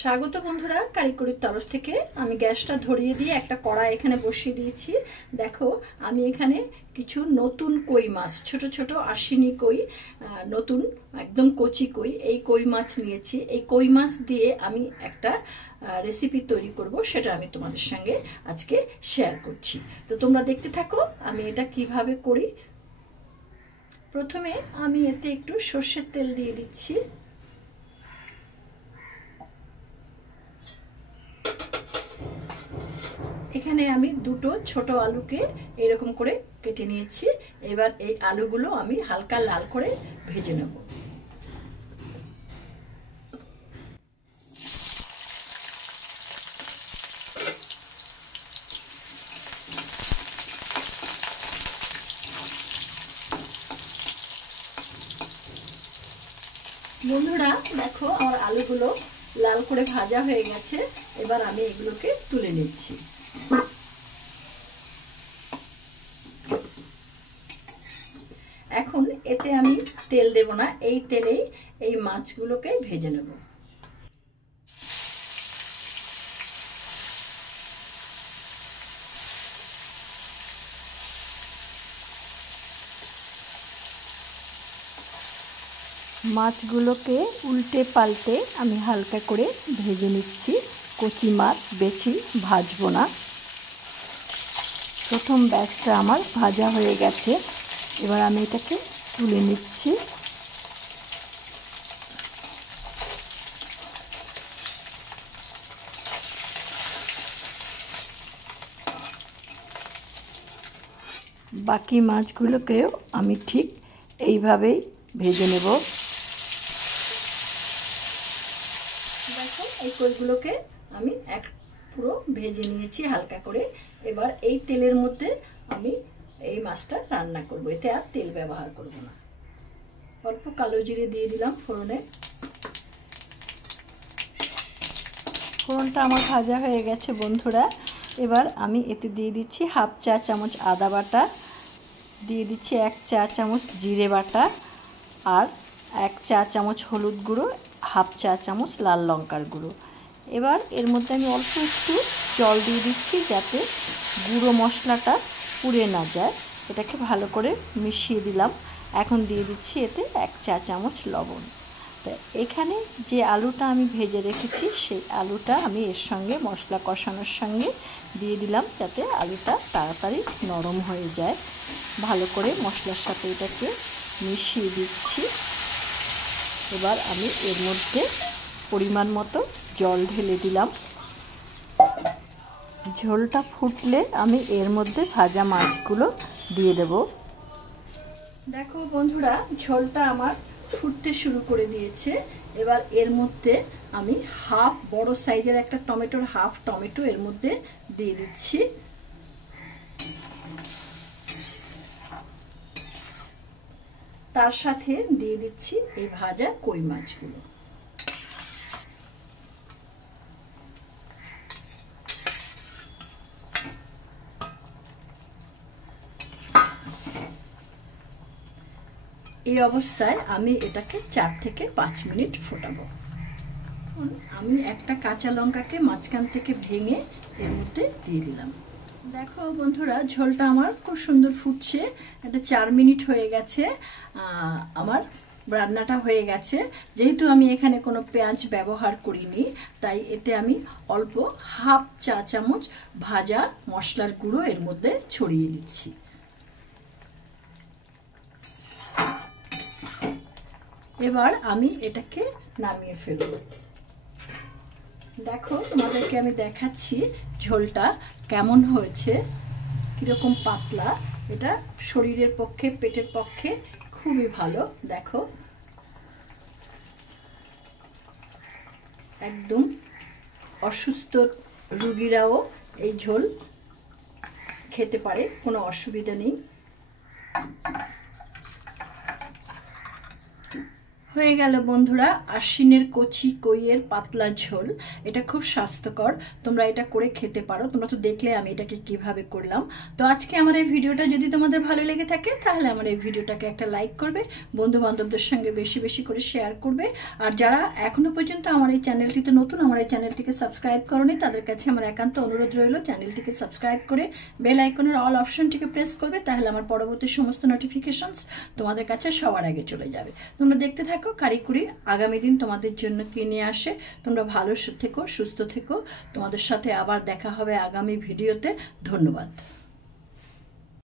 স্বাগত বন্ধুরা, কারিগরির তরফ থেকে আমি গ্যাসটা ধরিয়ে দিয়ে একটা কড়াই এখানে বসিয়ে দিয়েছি। দেখো, আমি এখানে কিছু নতুন কই মাছ, ছোট ছোট আশ্বিনী কই, নতুন একদম কচি কই, এই কই মাছ নিয়েছি। এই কই মাছ দিয়ে আমি একটা রেসিপি তৈরি করব, সেটা আমি তোমাদের সঙ্গে আজকে শেয়ার করছি। তো তোমরা দেখতে থাকো আমি এটা কিভাবে করি। প্রথমে আমি এতে একটু সর্ষের তেল দিয়ে দিচ্ছি। এখানে আমি দুটো ছোট আলুকে এরকম করে কেটে নিয়েছি। এবার এই আলুগুলো আমি হালকা লাল করে ভেজে নেব। বন্ধুরা দেখো, আমার আলুগুলো লাল করে ভাজা হয়ে গেছে। এবার আমি এগুলোকে তুলে নিচ্ছি। এখন এতে আমি তেল দেব না, এই তেলেই এই মাছগুলোকে ভেজে নেব। মাছগুলোকে উল্টে পাল্টে আমি হালকা করে ভেজে নিচ্ছি। কচি মাছ বেশি ভাজবো না। প্রথম ব্যাচটা আমার ভাজা হয়ে গেছে। এবার আমি এটাকে তুলে নিচ্ছি। বাকি মাছগুলোকেও আমি ঠিক এইভাবেই ভেজে নেব। দেখো, এই কইগুলোকে আমি পুরো ভেজে নিয়েছি হালকা করে। এবার এই তেলের মধ্যে আমি এই মাছটা রান্না করব, এতে আর তেল ব্যবহার করব না। অল্প কালো জিরে দিয়ে দিলাম ফোড়নে। ফোড়নটা আমার ভাজা হয়ে গেছে বন্ধুরা। এবার আমি এতে দিয়ে দিচ্ছি হাফ চা চামচ আদা বাটা, দিয়ে দিচ্ছি 1 চা চামচ জিরে বাটা, আর 1 চা চামচ হলুদ গুঁড়ো, হাফ চা চামচ লাল লঙ্কার গুঁড়ো। এবার এর মধ্যে আমি অল্প একটু জল দিয়ে দিচ্ছি, যাতে গুঁড়ো মশলাটা পুড়ে না যায়। এটাকে ভালো করে মিশিয়ে দিলাম। এখন দিয়ে দিচ্ছি এতে 1 চা চামচ লবণ। তো এখানে যে আলুটা আমি ভেজে রেখেছি, সেই আলুটা আমি এর সঙ্গে মশলা কষানোর সঙ্গে দিয়ে দিলাম, যাতে আলুটা তাড়াতাড়ি নরম হয়ে যায়। ভালো করে মশলার সাথে এটাকে মিশিয়ে দিচ্ছি। এবার আমি এর মধ্যে পরিমাণ মতো জল ঢেলে দিলাম। ঝোলটা ফুটলে আমি এর মধ্যে ভাজা মাছগুলো দিয়ে দেব। দেখো বন্ধুরা, ঝোলটা আমার ফুটতে শুরু করে দিয়েছে। এবার এর মধ্যে আমি হাফ বড় সাইজের একটা টমেটোর হাফ টমেটো এর মধ্যে দিয়ে দিচ্ছি। তার সাথে দিয়ে দিচ্ছি এই ভাজা কই মাছগুলো। এই অবস্থায় আমি এটাকে 4 থেকে 5 মিনিট ফোটাবো। আমি একটা কাঁচা লঙ্কাকে মাঝখান থেকে ভেঙে এর মধ্যে দিয়ে দিলাম। দেখো বন্ধুরা, ঝোলটা আমার খুব সুন্দর ফুটছে। এটা 4 মিনিট হয়ে গেছে। আমার রান্নাটা হয়ে গেছে। যেহেতু আমি এখানে কোনো পেঁয়াজ ব্যবহার করিনি, তাই এতে আমি অল্প হাফ চা চামচ ভাজা মশলার গুঁড়ো এর মধ্যে ছড়িয়ে দিচ্ছি। এবার আমি এটাকে নামিয়ে ফেলব। দেখো, তোমাদেরকে আমি দেখাচ্ছি ঝোলটা কেমন হয়েছে, কিরকম পাতলা। এটা শরীরের পক্ষে, পেটের পক্ষে খুবই ভালো। দেখো, একদম অসুস্থ রোগীরাও এই ঝোল খেতে পারে, কোনো অসুবিধা নেই। হয়ে গেল বন্ধুরা আশ্বিনের কচি কইয়ের পাতলা ঝোল। এটা খুব স্বাস্থ্যকর, তোমরা এটা করে খেতে পারো। তোমরা তো দেখলে আমি এটাকে কিভাবে করলাম। তো আজকে আমার এই ভিডিওটা যদি তোমাদের ভালো লেগে থাকে তাহলে আমার এই ভিডিওটাকে একটা লাইক করবে, বন্ধু বান্ধবদের সঙ্গে বেশি বেশি করে শেয়ার করবে। আর যারা এখনো পর্যন্ত আমার এই চ্যানেলটিতে নতুন, আমার এই চ্যানেলটিকে সাবস্ক্রাইব করোনি, তাদের কাছে আমার একান্ত অনুরোধ রইল চ্যানেলটিকে সাবস্ক্রাইব করে বেল আইকনের অল অপশনটিকে প্রেস করবে, তাহলে আমার পরবর্তী সমস্ত নোটিফিকেশনস তোমাদের কাছে সবার আগে চলে যাবে। তোমরা দেখতে থাকো কারিকুরি আগামী দিন তোমাদের জন্য কি নিয়ে আসে। তোমরা ভালো থেকো, সুস্থ থেকো। তোমাদের সাথে আবার দেখা হবে আগামী ভিডিওতে। ধন্যবাদ।